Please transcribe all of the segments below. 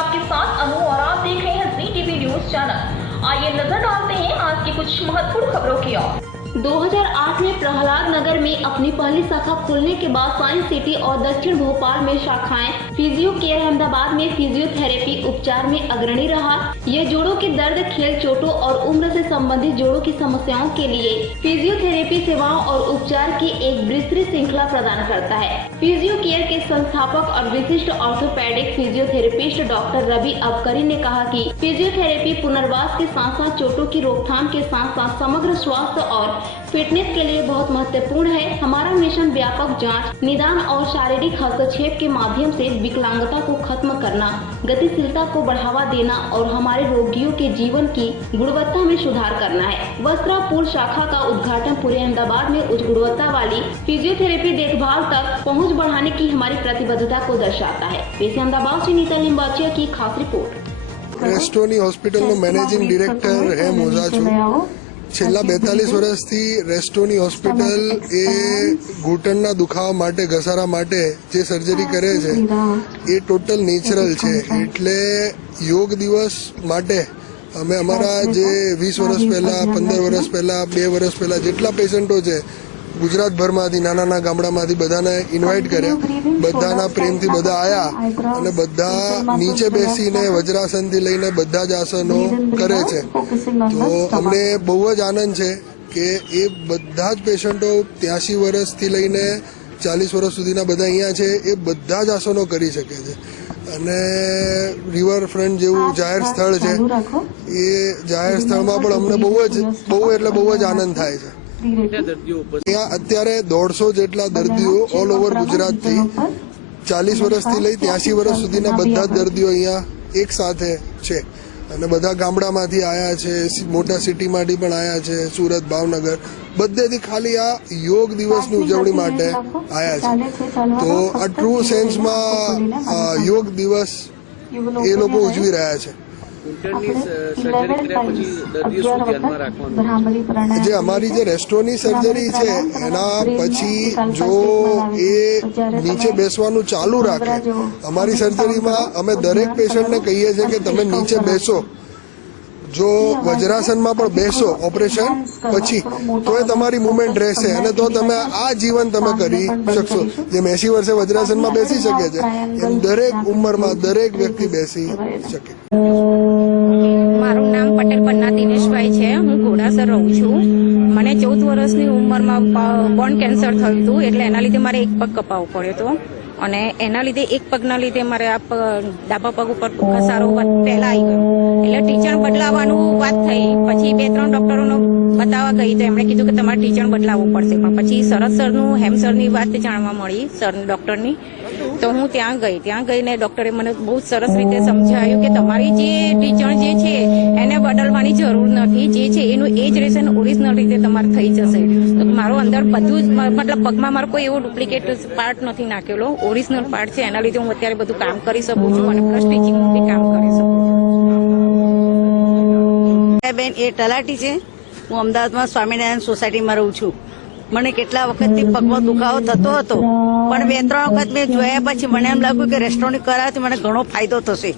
आपके साथ अनु और आप देख रहे हैं जी टीवी न्यूज चैनल। आइए नजर डालते हैं आज की कुछ महत्वपूर्ण खबरों की ओर। 2008 में प्रहलाद नगर में अपनी पहली शाखा खोलने के बाद साइंस सिटी और दक्षिण भोपाल में शाखाएं, फिजियो केयर अहमदाबाद में फिजियोथेरेपी उपचार में अग्रणी रहा। यह जोड़ों के दर्द, खेल चोटों और उम्र से संबंधित जोड़ों की समस्याओं के लिए फिजियोथेरेपी सेवाओं और उपचार की एक विस्तृत श्रृंखला प्रदान करता है। फिजियो केयर के संस्थापक और विशिष्ट ऑर्थोपेडिक फिजियोथेरेपिस्ट डॉक्टर रवि अबकरी ने कहा कि फिजियोथेरेपी पुनर्वास के साथ साथ चोटों की रोकथाम के साथ साथ समग्र स्वास्थ्य और फिटनेस के लिए बहुत महत्वपूर्ण है। हमारा मिशन व्यापक जांच, निदान और शारीरिक हस्तक्षेप के माध्यम से विकलांगता को खत्म करना, गतिशीलता को बढ़ावा देना और हमारे रोगियों के जीवन की गुणवत्ता में सुधार करना है। वस्त्रापुर शाखा का उद्घाटन पूरे अहमदाबाद में उच्च गुणवत्ता वाली फिजियोथेरेपी देखभाल तक पहुँच बढ़ाने की हमारी प्रतिबद्धता को दर्शाता है। वैसे अहमदाबाद से नीता लिंबाचिया की खास रिपोर्ट। रेस्टोनी હોસ્પિટલનો મેનેજિંગ ડિરેક્ટર હે મોજા છું। છેલ્લા 42 વર્ષથી રેસ્ટોની હોસ્પિટલ એ ઘૂંટણના દુખાવા માટે, ઘસારા માટે જે સર્જરી કરે છે એ ટોટલ નેચરલ છે। એટલે યોગ દિવસ માટે અમે અમારા જે 20 વર્ષ પહેલા, 15 વર્ષ પહેલા, 2 વર્ષ પહેલા જેટલા પેશન્ટો છે ગુજરાતભરમાંથી, નાના ગામડામાંથી બધાને ઇન્વાઇટ કર્યા। બધાના પ્રેમથી બધા આયા અને બધા નીચે બેસીને વજ્રાસનથી લઈને બધા જ આસનો કરે છે। તો અમને બહુ જ આનંદ છે કે એ બધા જ પેશન્ટો 83 વર્ષથી લઈને 40 વર્ષ સુધીના બધા અહીંયા છે, એ બધા જ આસનો કરી શકે છે। અને રિવરફ્રન્ટ જેવું જાહેર સ્થળ છે, એ જાહેર સ્થળમાં પણ અમને બહુ જ આનંદ થાય છે। ત્યાં અત્યારે 150 જેટલા દર્દીઓ ઓલ ઓવર ગુજરાતથી 40 વર્ષથી લઈ 83 વર્ષ સુધીના બધા જ દર્દીઓ અહીંયા એક સાથે છે અને બધા ગામડામાંથી આયા છે, મોટા સિટીમાંથી પણ આયા છે, સુરત, ભાવનગર, બધેથી ખાલી આ યોગ દિવસની ઉજવણી માટે આયા છે। તો આ ટ્રુ સેન્સમાં યોગ દિવસ એ લોકો ઉજવી રહ્યા છે। જે અમારી જે રેસ્ટોની સર્જરી છે એના પછી જો એ નીચે બેસવાનું ચાલુ રાખે, અમારી સર્જરીમાં અમે દરેક પેશન્ટને કહીએ છીએ કે તમે નીચે બેસો, જો વજ્રાસનમાં પણ બેસો ઓપરેશન પછી તો એ તમારી મુવમેન્ટ રહેશે અને તો તમે આ જીવન તમે કરી શકશો। જેમ 80 વર્ષે વજ્રાસનમાં બેસી શકે છે એમ દરેક ઉંમરમાં દરેક વ્યક્તિ બેસી શકે। મારું નામ પટેલ પન્ના દિનેશભાઈ છે। હું ઘોડાસર રહું છું। મને 14 વર્ષની ઉંમરમાં બોન કેન્સર થયું હતું, એટલે એના લીધે મારે એક પગ કપાવવો પડ્યો હતો અને એના લીધે એક પગના લીધે મારે આ ડાબા પગ ઉપર ઘસારો પહેલા આવી ગયો, એટલે ટીચર બદલાવવાનું વાત થઈ। પછી 2-3 ડોક્ટરોનો બતાવવા ગઈ તો એમણે કીધું કે તમારે ટીચર બદલાવવું પડશે, પણ પછી શરદ સરનું હેમસરની વાત જાણવા મળી, સર ડોક્ટરની। તો હું ત્યાં ગઈને ડોક્ટરે મને બહુ સરસ રીતે સમજાવ્યું કે તમારી જે ટીચર જે છે એને બદલવાની જરૂર નથી, જે છે એનું એ જ રહેશે ને ઓરિજિનલ રીતે તમારે થઈ જશે। તો મારો અંદર બધું જ મતલબ પગમાં મારો કોઈ એવો ડુપ્લિકેટ પાર્ટ નથી નાખેલો, ઓરિજિનલ પાર્ટ છે, એના લીધે હું અત્યારે બધું કામ કરી શકું છું અને પ્લસ ટીચિંગનું બી કામ કરી શકું છું। બેન એ તલાટી છે। હું અમદાવાદમાં સ્વામિનારાયણ સોસાયટીમાં રહું છું। મને કેટલા વખતથી પગમાં દુખાવો થતો હતો, પણ 2-3 વખત મેં જોયા પછી મને એમ લાગ્યું કે રેસ્ટોરન્ટ કરાવવાથી મને ઘણો ફાયદો થશે।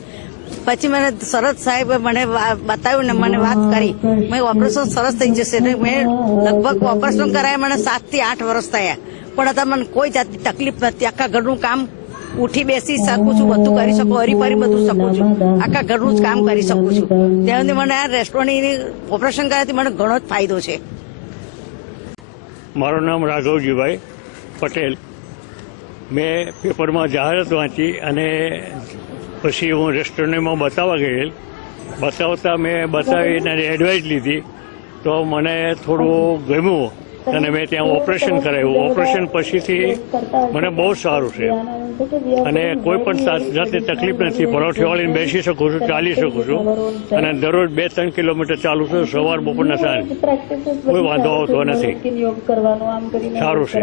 પછી મને શરદ સાહેબે મને બતાવ્યું ને મને વાત કરી, મેં ઓપરેશન સરસ થઈ જશે। મેં લગભગ ઓપરેશન કરાયા મને 7 થી 8 વર્ષ થયા, પણ અત્યારે મને કોઈ જાતની તકલીફ નથી। આખા ઘરનું કામ ઉઠી બેસી શકું છું, બધું કરી શકું, હરીફરી બધું શકું છું, આખા ઘરનું જ કામ કરી શકું છું। ત્યાંથી મને આ રેસ્ટોરન્ટની ઓપરેશન કર્યાથી મને ઘણો જ ફાયદો છે। મારું નામ રાઘવજીભાઈ પટેલ। મેં પેપરમાં જાહેરાત વાંચી અને પછી હું રેસ્ટોરન્ટમાં બતાવવા ગયેલ। બતાવતા મેં બતાવીને એડવાઇસ લીધી તો મને થોડું ગમ્યું અને મેં ત્યાં ઓપરેશન કરાવ્યું। ઓપરેશન પછીથી મને બહુ સારું છે અને કોઈ પણ જાતની તકલીફ નથી। પરોઠી વાળીને બેસી શકું છું, ચાલી શકું છું અને દરરોજ 2-3 કિલોમીટર ચાલું છું, સવાર બપોરના સાંજ, કોઈ વાંધો આવતો નથી, સારું છે।